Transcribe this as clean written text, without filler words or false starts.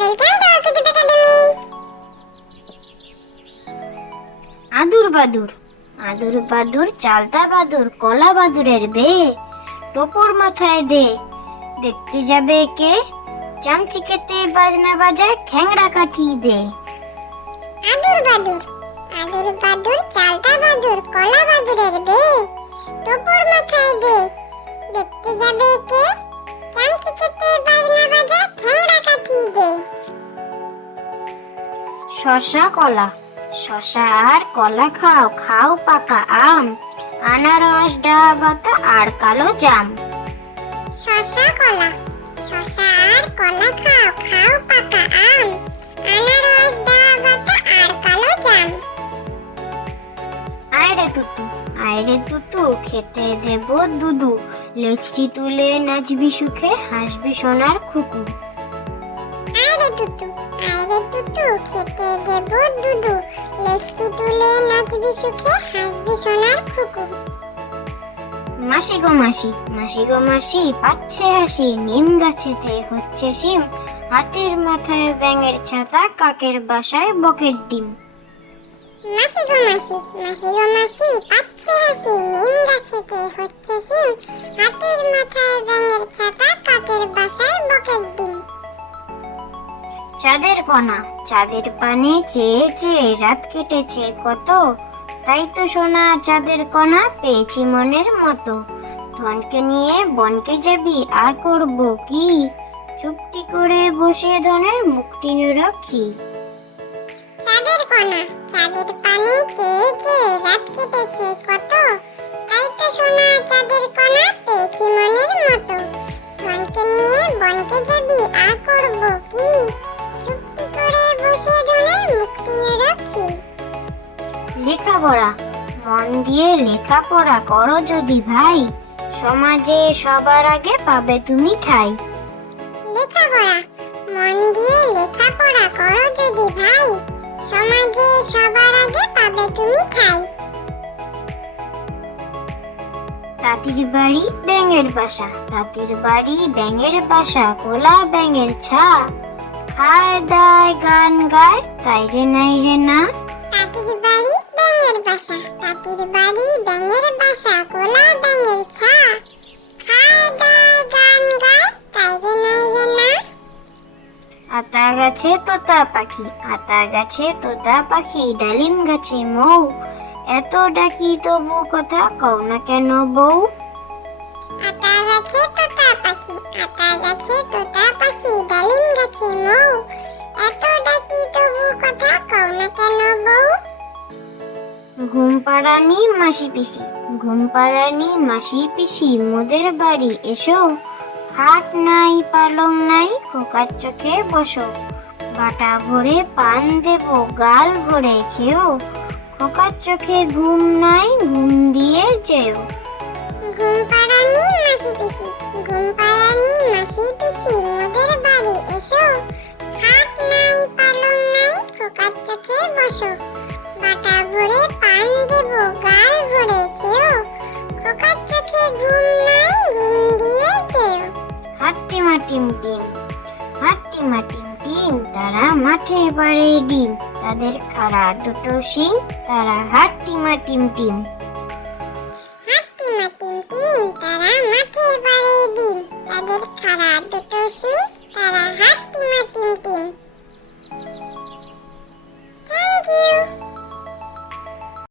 Welcome to ArkoDeep Academy. আদুর বাদুর আদুর বাদুর চালতা বাদুর কলা বাদুরের বে টোপর মাথায় দে দেখতে যাবে কে চামচিকেতে বাজনা বাজায় ঠ্যাংড়া কাঠি দে। আদুর বাদুর চালতা বাদুর কলা বাদুরের বে টোপর মাথায় দে দেখতে যাবে কে চামচিকেতে বাজনা বাজায় ঠ্যাংড়া কাঠি দে। শশা কলা শশা আর কলা খাও খাও পাকা আম আনারস ডাবাতা আর কালো জাম। শশা আর কলা খাও খাও পাকা আম আনারস ডাবাতা আর কালো জাম। আয়রে তুতু খেতে দেব দুদু লেচটি তুলে নাচবি সুখে হাসবি সোনার খুকু। আয়রে তুতু খেতে দেব দুদু লেচটি তুলে নাচবি সুখে হাসবি সোনার খুকু। মাসি গো মাসি পাচ্ছে হাসি নিম গাছেতে হচ্ছে শিম হাতের মাথায় ব্যাঙের ছাতা কাকের বাসায় বকের ডিম। মাসি গো মাসি পাচ্ছে হাসি নিম গাছেতে হচ্ছে শিম হাতের মাথায় ব্যাঙের ছাতা কাকের বাসায় বকের ডিম। চাঁদের পানে চেয়ে চেয়ে রাত কেটেছে কত তাই তো সোনা চাঁদের কণা পেয়েছি মনের মতো। ধনকে নিয়ে বনকে যাবি আর করব কি চুপটি করে বসে ধনের মুক্তি নিরক্ষী। চাঁদের পানে চেয়ে চেয়ে রাত কেটেছে কত তাই তো সোনা চাঁদের কণা পেয়েছি মনের মতো। ধনকে নিয়ে বনকে যাবি আর করব কি চুপটি করে বসে ধনের মুক্তি নিরক্ষী। লেখাপড়া মন দিয়ে লেখাপড়া করো যদি ভাই সমাজে সবার আগে পাবে তুমি ঠাই। লেখাপড়া মন দিয়ে লেখাপড়া করো যদি ভাই সমাজে সবার আগে পাবে তুমি ঠাই। তাঁতির বাড়ি ব্যাঙের বাসা কোলা ব্যাঙের ছা খায় দায় গান গায় তাই রে নাই রে না। তাঁতির বাড়ি ব্যাঙের বাসা কোলা ব্যাঙের ছা খায় দায় গান গায় তাই রে নাই রে না। আতা গাছে তোতা পাখি ডালিম গাছে মৌ এত ডাকি তবু কথা কও না কেন বউ। আতা গাছে তোতা পাখি ডালিম গাছে মৌ এত ডাকি তবু কথা কও না কেন বউ। ঘুম পাড়ানি মাসি পিসি মোদের বাড়ি এসো খাট নাই পালং নাই খোকার চোখে বসো বাটা ভরে পান দেব গাল ভরে খেও খোকার চোখে ঘুম নাই ঘুম দিয়ে যেও। ঘুম পাড়ানি মাসি পিসি মোদের বাড়ি এসো খাট নাই পালং নাই খোকার চোখে বসো বাটা ভরে পান দেব গাল ভরে খেও খোকার চোখে ঘুম নাই ঘুম দিয়ে যেও। হাট্টিমা টিম তারা মাঠে পাড়ে ডিম তাদের খাড়া দুটো শিং তারা হাট্টিমা টিম